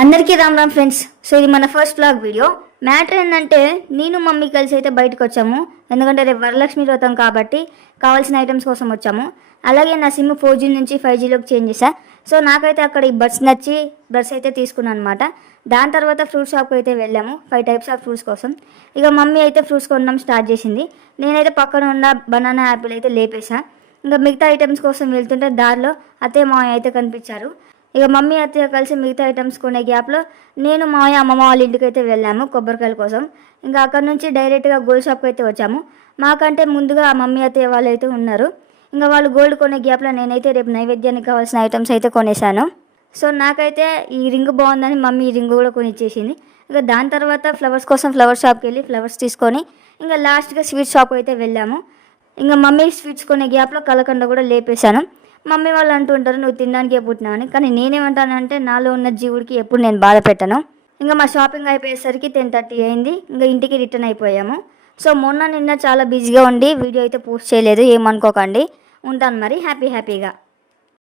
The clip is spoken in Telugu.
అందరికీ రామ్ రామ్ ఫ్రెండ్స్. సో ఇది మన ఫస్ట్ బ్లాగ్ వీడియో. మ్యాటర్ ఏంటంటే నేను మమ్మీ కలిసి అయితే బయటకు వచ్చాము. ఎందుకంటే రేపు వరలక్ష్మి వ్రతం కాబట్టి కావాల్సిన ఐటమ్స్ కోసం వచ్చాము. అలాగే నా సిమ్ 4G నుంచి 5Gలోకి చేంజ్ చేశా. సో నాకైతే అక్కడ ఈ బడ్స్ నచ్చి బడ్స్ అయితే తీసుకున్నాను అనమాట. దాని తర్వాత ఫ్రూట్ షాప్కి అయితే వెళ్ళాము 5 టైప్స్ ఆఫ్ ఫ్రూట్స్ కోసం. ఇక మమ్మీ అయితే ఫ్రూట్స్ కొనడం స్టార్ట్ చేసింది. నేనైతే పక్కన ఉన్న బనానా యాపిల్ అయితే లేపేసా. ఇంకా మిగతా ఐటమ్స్ కోసం వెళ్తుంటే దారిలో అత్తయ్య మావయ్య అయితే కనిపించారు. ఇక మమ్మీ అత్తయ్య కలిసి మిగతా ఐటమ్స్ కొనే గ్యాప్లో నేను మావయ్య అమ్మమ్మ వాళ్ళ ఇంటికి అయితే వెళ్ళాము కొబ్బరికాయల కోసం. ఇంకా అక్కడ నుంచి డైరెక్ట్గా గోల్డ్ షాప్కి అయితే వచ్చాము. మాకంటే ముందుగా మమ్మీ అత్తయ్య వాళ్ళు అయితే ఉన్నారు. ఇంకా వాళ్ళు గోల్డ్ కొనే గ్యాప్లో నేనైతే రేపు నైవేద్యానికి కావాల్సిన ఐటమ్స్ అయితే కొనేసాను. సో నాకైతే ఈ రింగ్ బాగుందని మమ్మీ ఈ రింగ్ కూడా కొనిచ్చేసింది. ఇంకా దాని తర్వాత ఫ్లవర్స్ కోసం ఫ్లవర్ షాప్కి వెళ్ళి ఫ్లవర్స్ తీసుకొని ఇంకా లాస్ట్గా స్వీట్ షాప్కి అయితే వెళ్ళాము. ఇంకా మమ్మీ స్వీట్స్ కొనే గ్యాప్లో కలకండ కూడా లేపేశాను. మమ్మీ వాళ్ళు అంటుంటారు నువ్వు తినడానికే పుట్టినావు అని. కానీ నేనేమంటానంటే నాలో ఉన్న జీవుడికి ఎప్పుడు నేను బాధ పెట్టను. ఇంకా మా షాపింగ్ అయిపోయేసరికి 10:30 అయింది. ఇంకా ఇంటికి రిటర్న్ అయిపోయాము. సో నిన్న చాలా బిజీగా ఉండి వీడియో అయితే పోస్ట్ చేయలేదు, ఏమనుకోకండి. ఉంటాను మరి హ్యాపీగా.